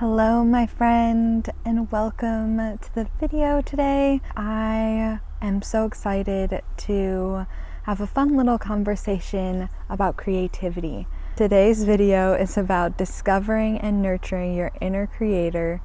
Hello my friend, and welcome to the video today. I am so excited to have a fun little conversation about creativity. Today's video is about discovering and nurturing your inner creator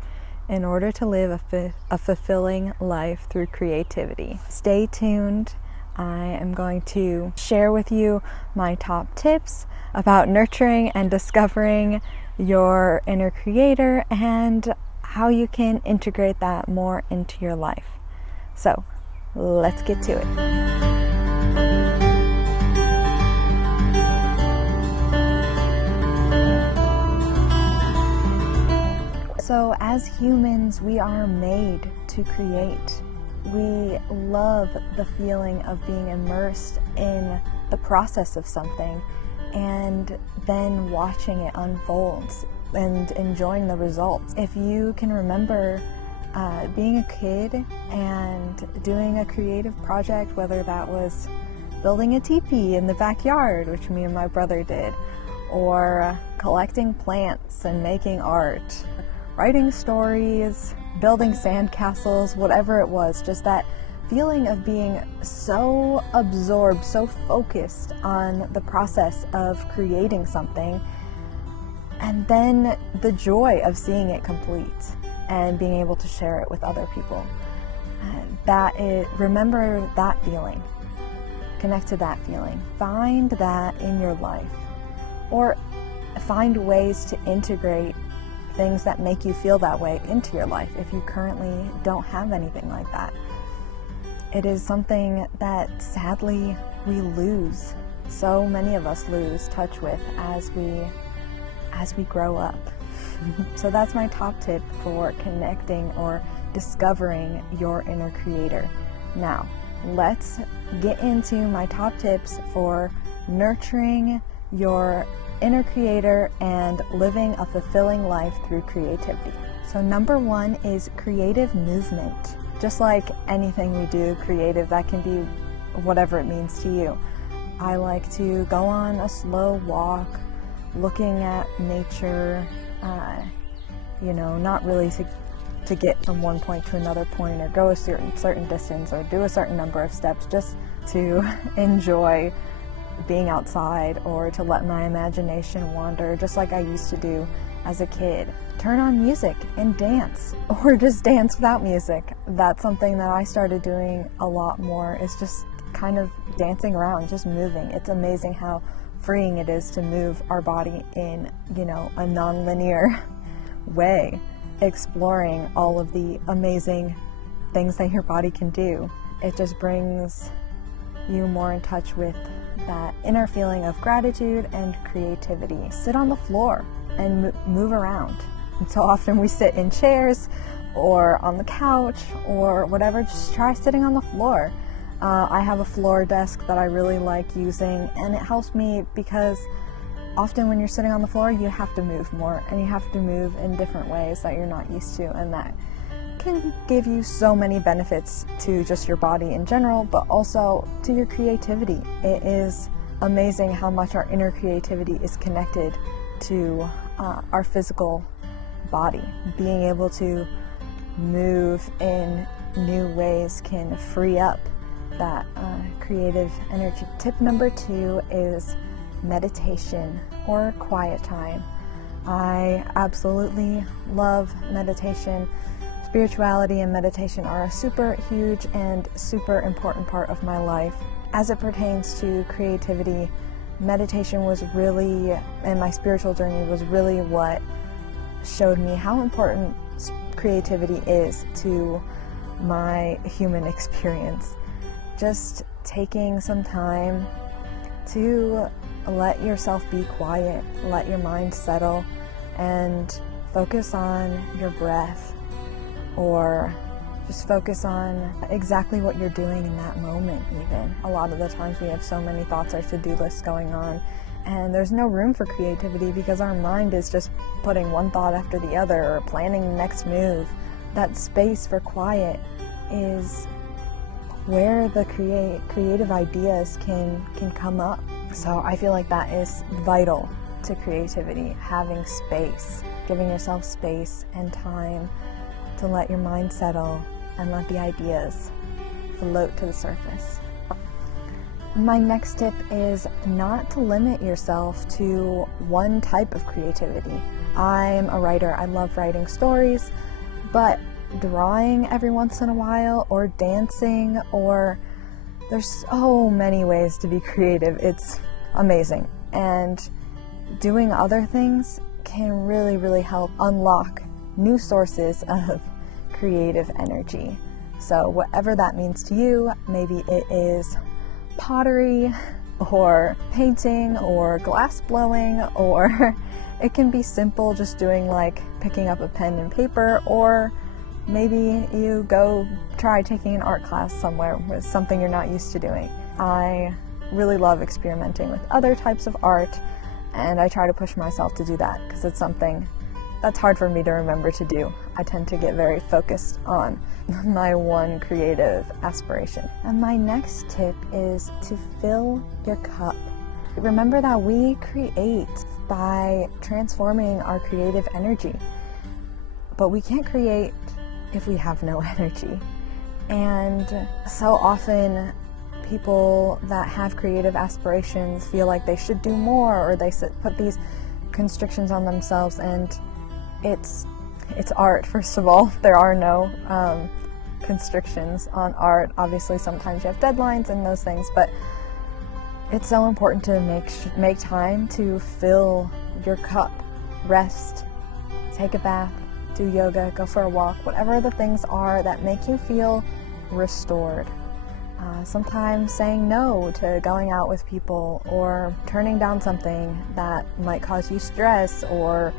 in order to live a fulfilling life through creativity. Stay tuned. I am going to share with you my top tips about nurturing and discovering your inner creator and how you can integrate that more into your life. So let's get to it. So as humans, we are made to create. We love the feeling of being immersed in the process of something and then watching it unfold and enjoying the results. If you can remember being a kid and doing a creative project, whether that was building a teepee in the backyard, which me and my brother did, or collecting plants and making art, writing stories, building sandcastles, whatever it was, just that feeling of being so absorbed, so focused on the process of creating something, and then the joy of seeing it complete and being able to share it with other people. Remember that feeling. Connect to that feeling. Find that in your life, or find ways to integrate things that make you feel that way into your life if you currently don't have anything like that. It is something that sadly we lose. So many of us lose touch with as we grow up. So that's my top tip for connecting or discovering your inner creator. Now, let's get into my top tips for nurturing your inner creator and living a fulfilling life through creativity. So number one is creative movement. Just like anything we do creative, that can be whatever it means to you. I like to go on a slow walk, looking at nature, not really to get from one point to another point or go a certain distance or do a certain number of steps, just to enjoy being outside or to let my imagination wander, just like I used to do as a kid. Turn on music and dance, or just dance without music. That's something that I started doing a lot more, is just kind of dancing around, just moving. It's amazing how freeing it is to move our body in, a non-linear way, exploring all of the amazing things that your body can do. It just brings you more in touch with that inner feeling of gratitude and creativity. Sit on the floor and move around. And so often we sit in chairs or on the couch or whatever. Just try sitting on the floor. I have a floor desk that I really like using, and it helps me because often when you're sitting on the floor, you have to move more, and you have to move in different ways that you're not used to, and that can give you so many benefits to just your body in general, but also to your creativity. It is amazing how much our inner creativity is connected to our physical body. Being able to move in new ways can free up that creative energy. Tip number 2 is meditation or quiet time. I absolutely love meditation. Spirituality and meditation are a super huge and super important part of my life. As it pertains to creativity, meditation was really, and my spiritual journey was really what showed me how important creativity is to my human experience. Just taking some time to let yourself be quiet, let your mind settle, and focus on your breath, or just focus on exactly what you're doing in that moment even. A lot of the times we have so many thoughts or to-do lists going on, and there's no room for creativity because our mind is just putting one thought after the other or planning the next move. That space for quiet is where the creative ideas can come up. So I feel like that is vital to creativity, having space, giving yourself space and time to let your mind settle and let the ideas float to the surface. My next tip is not to limit yourself to one type of creativity. I'm a writer. I love writing stories, but drawing every once in a while, or dancing, or there's so many ways to be creative. It's amazing. And doing other things can really, really help unlock new sources of creative energy. So whatever that means to you, maybe it is pottery or painting or glass blowing, or it can be simple, just doing like picking up a pen and paper, or maybe you go try taking an art class somewhere with something you're not used to doing. I really love experimenting with other types of art, and I try to push myself to do that because it's something that's hard for me to remember to do. I tend to get very focused on my one creative aspiration. And my next tip is to fill your cup. Remember that we create by transforming our creative energy, but we can't create if we have no energy. And so often people that have creative aspirations feel like they should do more, or they put these constrictions on themselves, and it's art. First of all, there are no constrictions on art. Obviously sometimes you have deadlines and those things, but it's so important to make time to fill your cup. Rest, take a bath, do yoga, go for a walk, whatever the things are that make you feel restored. Sometimes saying no to going out with people, or turning down something that might cause you stress, or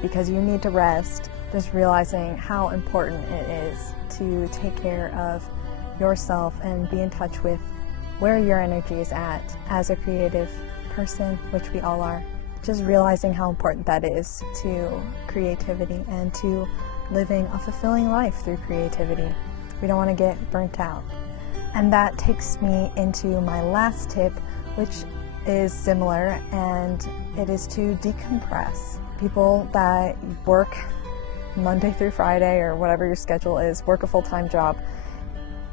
because you need to rest. Just realizing how important it is to take care of yourself and be in touch with where your energy is at as a creative person, which we all are. Just realizing how important that is to creativity and to living a fulfilling life through creativity. We don't want to get burnt out. And that takes me into my last tip, which is similar, and it is to decompress. People that work Monday through Friday, or whatever your schedule is, work a full-time job,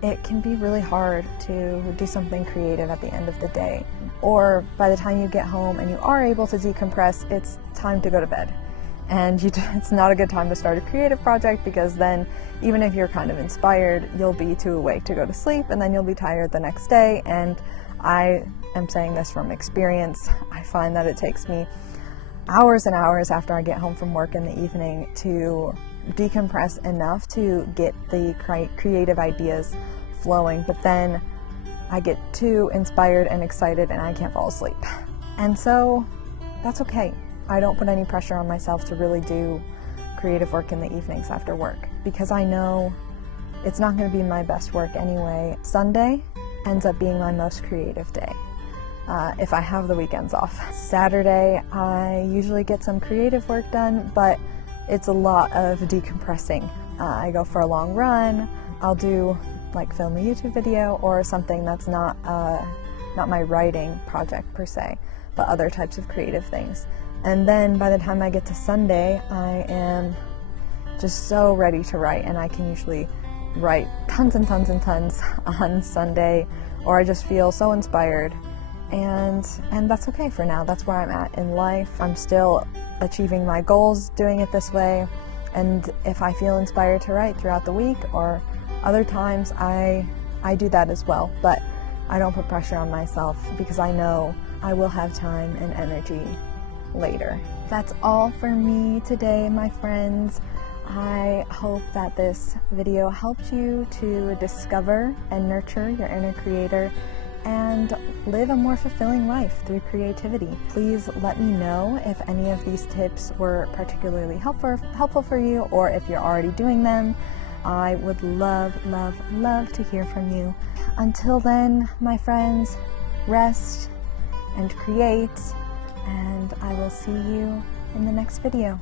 it can be really hard to do something creative at the end of the day. Or by the time you get home and you are able to decompress, it's time to go to bed. And it's not a good time to start a creative project, because then even if you're kind of inspired, you'll be too awake to go to sleep, and then you'll be tired the next day. And I am saying this from experience. I find that it takes me hours and hours after I get home from work in the evening to decompress enough to get the creative ideas flowing, but then I get too inspired and excited and I can't fall asleep. And so that's okay. I don't put any pressure on myself to really do creative work in the evenings after work, because I know it's not going to be my best work anyway. Sunday ends up being my most creative day, if I have the weekends off. Saturday, I usually get some creative work done, but it's a lot of decompressing. I go for a long run. I'll do like film a YouTube video or something that's not my writing project per se, but other types of creative things. And then by the time I get to Sunday, I am just so ready to write, and I can usually write tons and tons and tons on Sunday, or I just feel so inspired. And that's okay for now. That's where I'm at in life. I'm still achieving my goals doing it this way, and if I feel inspired to write throughout the week or other times, I do that as well. But I don't put pressure on myself, because I know I will have time and energy later. That's all for me today, my friends. I hope that this video helped you to discover and nurture your inner creator and live a more fulfilling life through creativity. Please let me know if any of these tips were particularly helpful for you, or if you're already doing them. I would love, love, love to hear from you. Until then, my friends, rest and create, and I will see you in the next video.